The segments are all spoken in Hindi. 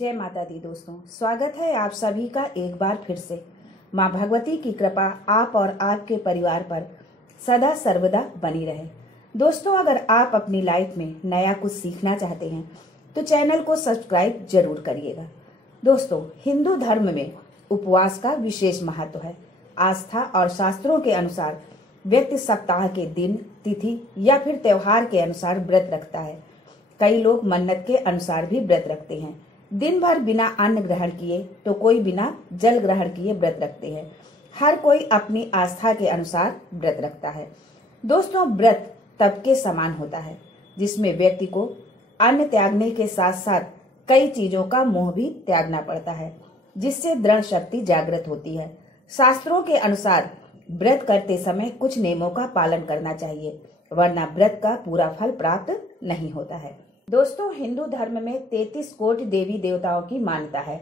जय माता दी दोस्तों, स्वागत है आप सभी का एक बार फिर से। माँ भगवती की कृपा आप और आपके परिवार पर सदा सर्वदा बनी रहे। दोस्तों, अगर आप अपनी लाइफ में नया कुछ सीखना चाहते हैं तो चैनल को सब्सक्राइब जरूर करिएगा। दोस्तों, हिंदू धर्म में उपवास का विशेष महत्व है। आस्था और शास्त्रों के अनुसार व्यक्ति सप्ताह के दिन, तिथि या फिर त्योहार के अनुसार व्रत रखता है। कई लोग मन्नत के अनुसार भी व्रत रखते हैं। दिन भर बिना अन्न ग्रहण किए तो कोई बिना जल ग्रहण किए व्रत रखते हैं। हर कोई अपनी आस्था के अनुसार व्रत रखता है। दोस्तों, व्रत तप के समान होता है जिसमें व्यक्ति को अन्न त्यागने के साथ साथ कई चीजों का मोह भी त्यागना पड़ता है, जिससे दृढ़ शक्ति जागृत होती है। शास्त्रों के अनुसार व्रत करते समय कुछ नियमों का पालन करना चाहिए, वरना व्रत का पूरा फल प्राप्त नहीं होता है। दोस्तों, हिंदू धर्म में 33 कोटि देवी देवताओं की मान्यता है।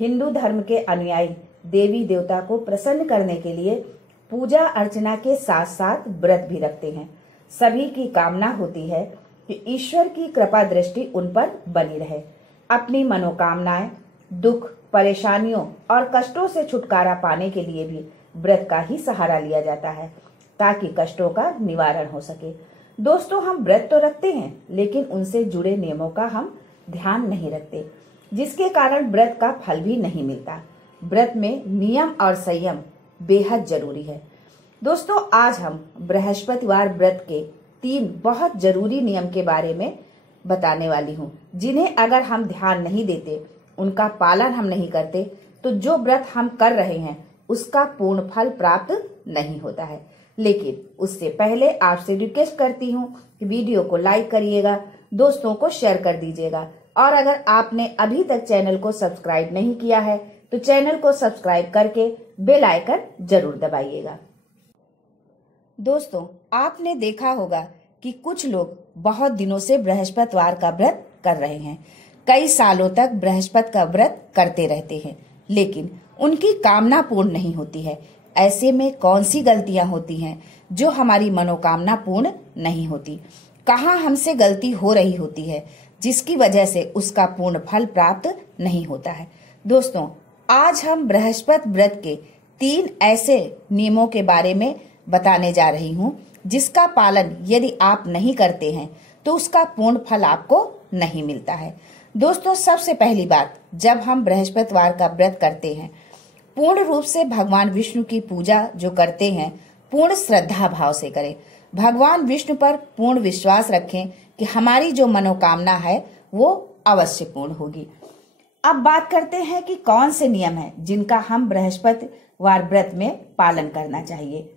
हिंदू धर्म के अनुयायी देवी देवता को प्रसन्न करने के लिए पूजा अर्चना के साथ साथ व्रत भी रखते हैं। सभी की कामना होती है कि ईश्वर की कृपा दृष्टि उन पर बनी रहे। अपनी मनोकामनाएं, दुख, परेशानियों और कष्टों से छुटकारा पाने के लिए भी व्रत का ही सहारा लिया जाता है, ताकि कष्टों का निवारण हो सके। दोस्तों, हम व्रत तो रखते हैं, लेकिन उनसे जुड़े नियमों का हम ध्यान नहीं रखते, जिसके कारण व्रत का फल भी नहीं मिलता। व्रत में नियम और संयम बेहद जरूरी है। दोस्तों, आज हम बृहस्पतिवार व्रत के 3 बहुत जरूरी नियम के बारे में बताने वाली हूँ, जिन्हें अगर हम ध्यान नहीं देते, उनका पालन हम नहीं करते, तो जो व्रत हम कर रहे हैं उसका पूर्ण फल प्राप्त नहीं होता है। लेकिन उससे पहले आपसे रिक्वेस्ट करती हूँ कि वीडियो को लाइक करिएगा, दोस्तों को शेयर कर दीजिएगा, और अगर आपने अभी तक चैनल को सब्सक्राइब नहीं किया है तो चैनल को सब्सक्राइब करके बेल आइकन जरूर दबाइएगा। दोस्तों, आपने देखा होगा कि कुछ लोग बहुत दिनों से बृहस्पतिवार का व्रत कर रहे हैं। कई सालों तक बृहस्पति का व्रत करते रहते हैं, लेकिन उनकी कामना पूर्ण नहीं होती है। ऐसे में कौन सी गलतियां होती हैं जो हमारी मनोकामना पूर्ण नहीं होती? कहाँ हमसे गलती हो रही होती है जिसकी वजह से उसका पूर्ण फल प्राप्त नहीं होता है? दोस्तों, आज हम बृहस्पति व्रत के 3 ऐसे नियमों के बारे में बताने जा रही हूँ, जिसका पालन यदि आप नहीं करते हैं तो उसका पूर्ण फल आपको नहीं मिलता है। दोस्तों, सबसे पहली बात, जब हम बृहस्पतिवार का व्रत करते हैं, पूर्ण रूप से भगवान विष्णु की पूजा जो करते हैं, पूर्ण श्रद्धा भाव से करें। भगवान विष्णु पर पूर्ण विश्वास रखें कि हमारी जो मनोकामना है वो अवश्य पूर्ण होगी। अब बात करते हैं कि कौन से नियम हैं जिनका हम बृहस्पतिवार व्रत में पालन करना चाहिए।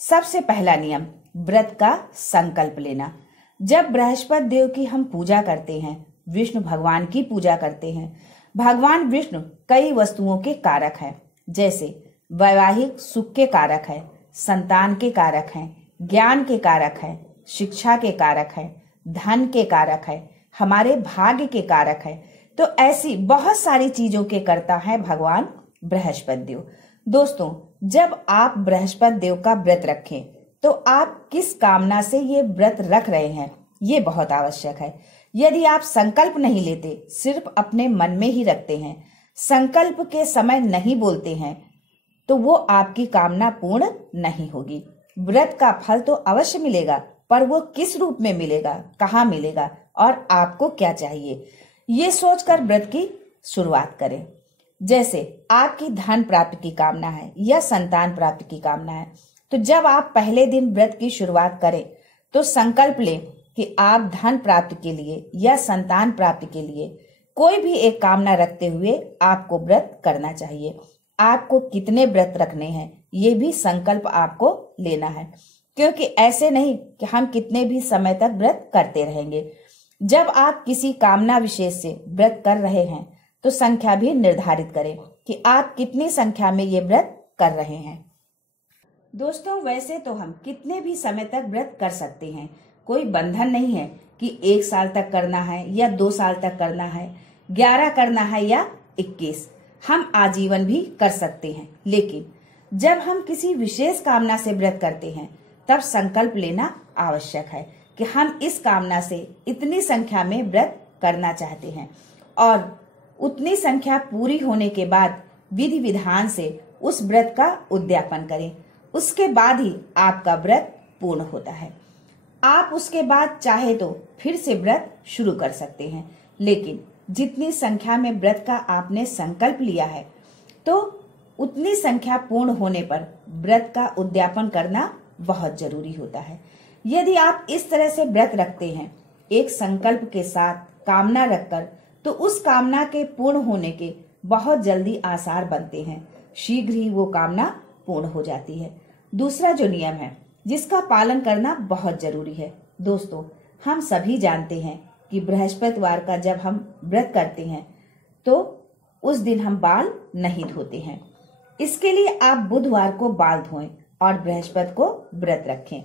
सबसे पहला नियम, व्रत का संकल्प लेना। जब बृहस्पति देव की हम पूजा करते हैं, विष्णु भगवान की पूजा करते हैं, भगवान विष्णु कई वस्तुओं के कारक हैं, जैसे वैवाहिक सुख के कारक है, संतान के कारक हैं, ज्ञान के कारक है, शिक्षा के कारक है, धन के कारक है, हमारे भाग्य के कारक है। तो ऐसी बहुत सारी चीजों के कर्ता है भगवान बृहस्पति देव। दोस्तों, जब आप बृहस्पति देव का व्रत रखें तो आप किस कामना से ये व्रत रख रहे हैं, ये बहुत आवश्यक है। यदि आप संकल्प नहीं लेते, सिर्फ अपने मन में ही रखते हैं, संकल्प के समय नहीं बोलते हैं, तो वो आपकी कामना पूर्ण नहीं होगी। व्रत का फल तो अवश्य मिलेगा, पर वो किस रूप में मिलेगा, कहाँ मिलेगा और आपको क्या चाहिए, ये सोचकर व्रत की शुरुआत करें। जैसे आपकी धन प्राप्ति की कामना है या संतान प्राप्ति की कामना है, तो जब आप पहले दिन व्रत की शुरुआत करें तो संकल्प लें कि आप धन प्राप्ति के लिए या संतान प्राप्ति के लिए कोई भी एक कामना रखते हुए आपको व्रत करना चाहिए। आपको कितने व्रत रखने हैं ये भी संकल्प आपको लेना है, क्योंकि ऐसे नहीं कि हम कितने भी समय तक व्रत करते रहेंगे। जब आप किसी कामना विशेष से व्रत कर रहे हैं तो संख्या भी निर्धारित करें कि आप कितनी संख्या में ये व्रत कर रहे हैं। दोस्तों, वैसे तो हम कितने भी समय तक व्रत कर सकते हैं, कोई बंधन नहीं है कि 1 साल तक करना है या 2 साल तक करना है, 11 करना है या 21। हम आजीवन भी कर सकते हैं। लेकिन जब हम किसी विशेष कामना से व्रत करते हैं तब संकल्प लेना आवश्यक है कि हम इस कामना से इतनी संख्या में व्रत करना चाहते हैं, और उतनी संख्या पूरी होने के बाद विधि विधान से उस व्रत का उद्यापन करें। उसके बाद ही आपका व्रत पूर्ण होता है। आप उसके बाद चाहे तो फिर से व्रत शुरू कर सकते हैं, लेकिन जितनी संख्या में व्रत का आपने संकल्प लिया है तो उतनी संख्या पूर्ण होने पर व्रत का उद्यापन करना बहुत जरूरी होता है। यदि आप इस तरह से व्रत रखते हैं, एक संकल्प के साथ कामना रखकर, तो उस कामना के पूर्ण होने के बहुत जल्दी आसार बनते हैं। शीघ्र ही वो कामना पूर्ण हो जाती है। दूसरा जो नियम है जिसका पालन करना बहुत जरूरी है। दोस्तों, हम सभी जानते हैं कि बृहस्पतिवार का जब हम व्रत करते हैं तो उस दिन हम बाल नहीं धोते हैं। इसके लिए आप बुधवार को बाल धोएं और बृहस्पति को व्रत रखें।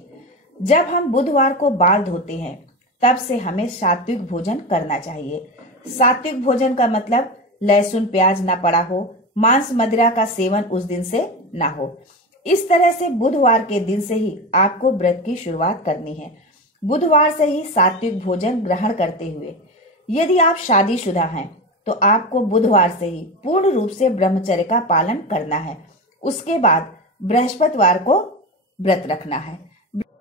जब हम बुधवार को बाल धोते हैं तब से हमें सात्विक भोजन करना चाहिए। सात्विक भोजन का मतलब लहसुन प्याज ना पड़ा हो, मांस मदिरा का सेवन उस दिन से ना हो। इस तरह से बुधवार के दिन से ही आपको व्रत की शुरुआत करनी है। बुधवार से ही सात्विक भोजन ग्रहण करते हुए, यदि आप शादीशुदा हैं तो आपको बुधवार से ही पूर्ण रूप से ब्रह्मचर्य का पालन करना है। उसके बाद बृहस्पतिवार को व्रत रखना है।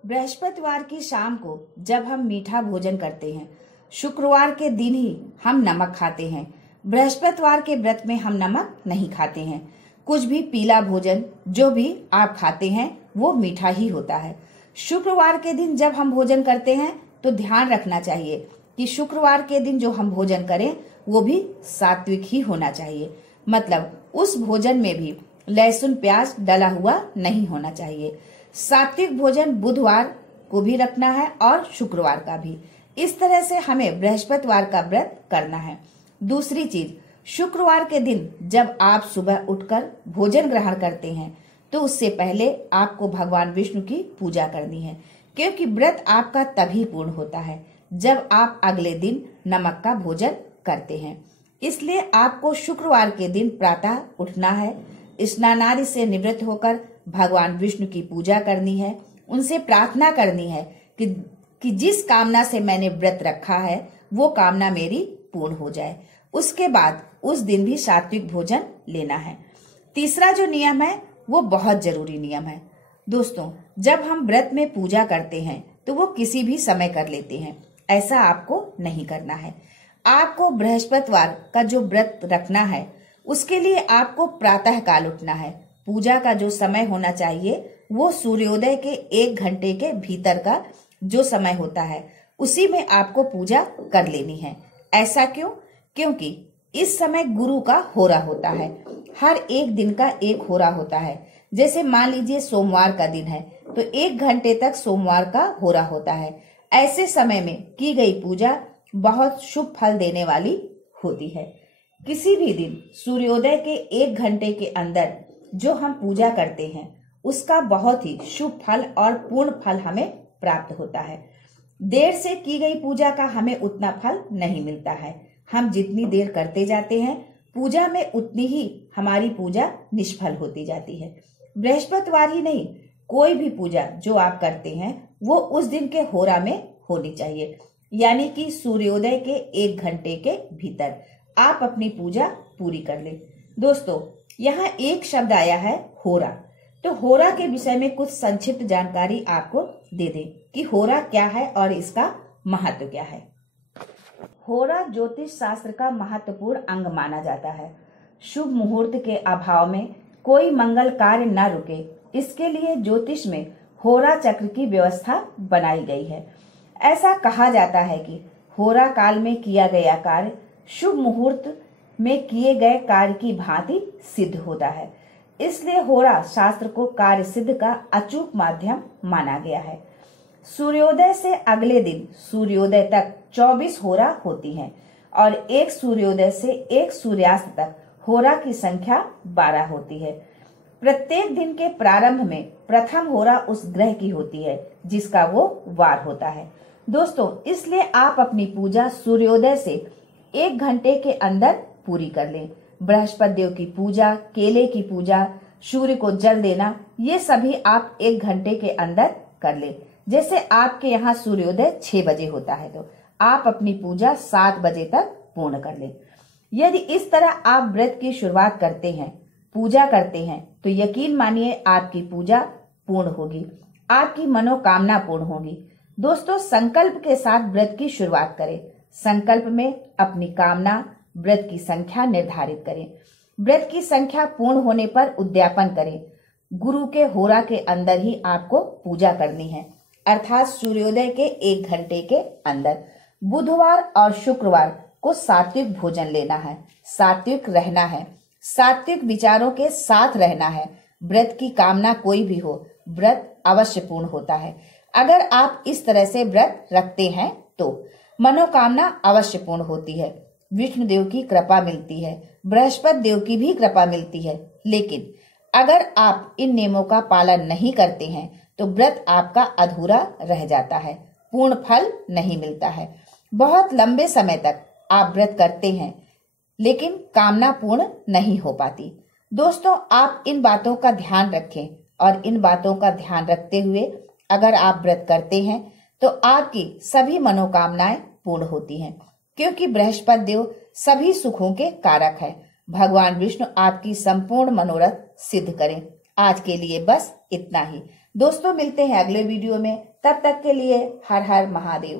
बृहस्पतिवार की शाम को जब हम मीठा भोजन करते हैं, शुक्रवार के दिन ही हम नमक खाते हैं। बृहस्पतिवार के व्रत में हम नमक नहीं खाते हैं। कुछ भी पीला भोजन जो भी आप खाते हैं वो मीठा ही होता है। शुक्रवार के दिन जब हम भोजन करते हैं तो ध्यान रखना चाहिए कि शुक्रवार के दिन जो हम भोजन करें वो भी सात्विक ही होना चाहिए। मतलब उस भोजन में भी लहसुन प्याज डला हुआ नहीं होना चाहिए। सात्विक भोजन बुधवार को भी रखना है और शुक्रवार का भी। इस तरह से हमें बृहस्पतिवार का व्रत करना है। दूसरी चीज, शुक्रवार के दिन जब आप सुबह उठकर भोजन ग्रहण करते हैं तो उससे पहले आपको भगवान विष्णु की पूजा करनी है, क्योंकि व्रत आपका तभी पूर्ण होता है जब आप अगले दिन नमक का भोजन करते हैं। इसलिए आपको शुक्रवार के दिन प्रातः उठना है, स्नानादि से निवृत्त होकर भगवान विष्णु की पूजा करनी है, उनसे प्रार्थना करनी है कि जिस कामना से मैंने व्रत रखा है वो कामना मेरी पूर्ण हो जाए। उसके बाद उस दिन भी सात्विक भोजन लेना है। तीसरा जो नियम है वो बहुत जरूरी नियम है। दोस्तों, जब हम व्रत में पूजा करते हैं तो वो किसी भी समय कर लेते हैं, ऐसा आपको नहीं करना है। आपको बृहस्पतिवार का जो व्रत रखना है उसके लिए आपको प्रातः काल उठना है। पूजा का जो समय होना चाहिए वो सूर्योदय के 1 घंटे के भीतर का जो समय होता है उसी में आपको पूजा कर लेनी है। ऐसा क्यों? क्योंकि इस समय गुरु का होरा होता है। हर एक दिन का एक होरा होता है। जैसे मान लीजिए सोमवार का दिन है तो 1 घंटे तक सोमवार का होरा होता है। ऐसे समय में की गई पूजा बहुत शुभ फल देने वाली होती है। किसी भी दिन सूर्योदय के 1 घंटे के अंदर जो हम पूजा करते हैं उसका बहुत ही शुभ फल और पूर्ण फल हमें प्राप्त होता है। देर से की गई पूजा का हमें उतना फल नहीं मिलता है। हम जितनी देर करते जाते हैं पूजा में उतनी ही हमारी पूजा निष्फल होती जाती है। बृहस्पतिवार ही नहीं, कोई भी पूजा जो आप करते हैं वो उस दिन के होरा में होनी चाहिए, यानी कि सूर्योदय के 1 घंटे के भीतर आप अपनी पूजा पूरी कर लें। दोस्तों, यहाँ एक शब्द आया है होरा, तो होरा के विषय में कुछ संक्षिप्त जानकारी आपको दे दें कि होरा क्या है और इसका महत्व क्या है। होरा ज्योतिष शास्त्र का महत्वपूर्ण अंग माना जाता है। शुभ मुहूर्त के अभाव में कोई मंगल कार्य न रुके, इसके लिए ज्योतिष में होरा चक्र की व्यवस्था बनाई गई है। ऐसा कहा जाता है कि होरा काल में किया गया कार्य शुभ मुहूर्त में किए गए कार्य की भांति सिद्ध होता है। इसलिए होरा शास्त्र को कार्य सिद्ध का अचूक माध्यम माना गया है। सूर्योदय से अगले दिन सूर्योदय तक 24 होरा होती हैं और एक सूर्योदय से एक सूर्यास्त तक होरा की संख्या 12 होती है। प्रत्येक दिन के प्रारंभ में प्रथम होरा उस ग्रह की होती है जिसका वो वार होता है। दोस्तों, इसलिए आप अपनी पूजा सूर्योदय से 1 घंटे के अंदर पूरी कर लें। बृहस्पति देव की पूजा, केले की पूजा, सूर्य को जल देना, ये सभी आप 1 घंटे के अंदर कर लें। जैसे आपके यहाँ सूर्योदय 6 बजे होता है तो आप अपनी पूजा 7 बजे तक पूर्ण कर लें। यदि इस तरह आप व्रत की शुरुआत करते हैं, पूजा करते हैं, तो यकीन मानिए आपकी पूजा पूर्ण होगी, आपकी मनोकामना पूर्ण होगी। दोस्तों, संकल्प के साथ व्रत की शुरुआत करें। संकल्प में अपनी कामना, व्रत की संख्या निर्धारित करें। व्रत की संख्या पूर्ण होने पर उद्यापन करें। गुरु के होरा के अंदर ही आपको पूजा करनी है, अर्थात सूर्योदय के 1 घंटे के अंदर। बुधवार और शुक्रवार को सात्विक भोजन लेना है, सात्विक रहना है, सात्विक विचारों के साथ रहना है। व्रत की कामना कोई भी हो, व्रत अवश्य पूर्ण होता है। अगर आप इस तरह से व्रत रखते हैं तो मनोकामना अवश्य पूर्ण होती है, विष्णु देव की कृपा मिलती है, बृहस्पति देव की भी कृपा मिलती है। लेकिन अगर आप इन नियमों का पालन नहीं करते हैं तो व्रत आपका अधूरा रह जाता है, पूर्ण फल नहीं मिलता है। बहुत लंबे समय तक आप व्रत करते हैं लेकिन कामना पूर्ण नहीं हो पाती। दोस्तों, आप इन बातों का ध्यान रखें और इन बातों का ध्यान रखते हुए अगर आप व्रत करते हैं तो आपकी सभी मनोकामनाएं पूर्ण होती हैं, क्योंकि बृहस्पति देव सभी सुखों के कारक है। भगवान विष्णु आपकी संपूर्ण मनोरथ सिद्ध करें। आज के लिए बस इतना ही। दोस्तों, मिलते हैं अगले वीडियो में। तब तक के लिए हर हर महादेव।